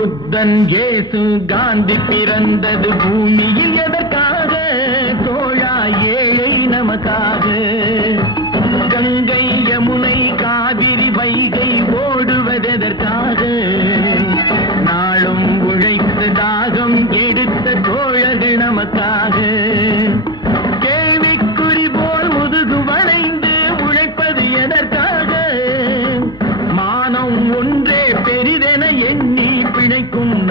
புத்தன் ஜேசு காந்தி பிறந்தது பூமியில் எதற்காக? தோழா ஏழை நமக்காக. கங்கை யமுனை காவிரி வைகை ஓடுவதற்காக நாளும் உழைத்து தாகம் எடுத்த தோழர்கள் நமக்காக. கேள்விக்குறி போல் முதுகு வளைந்து உழைப்பது எதற்காக?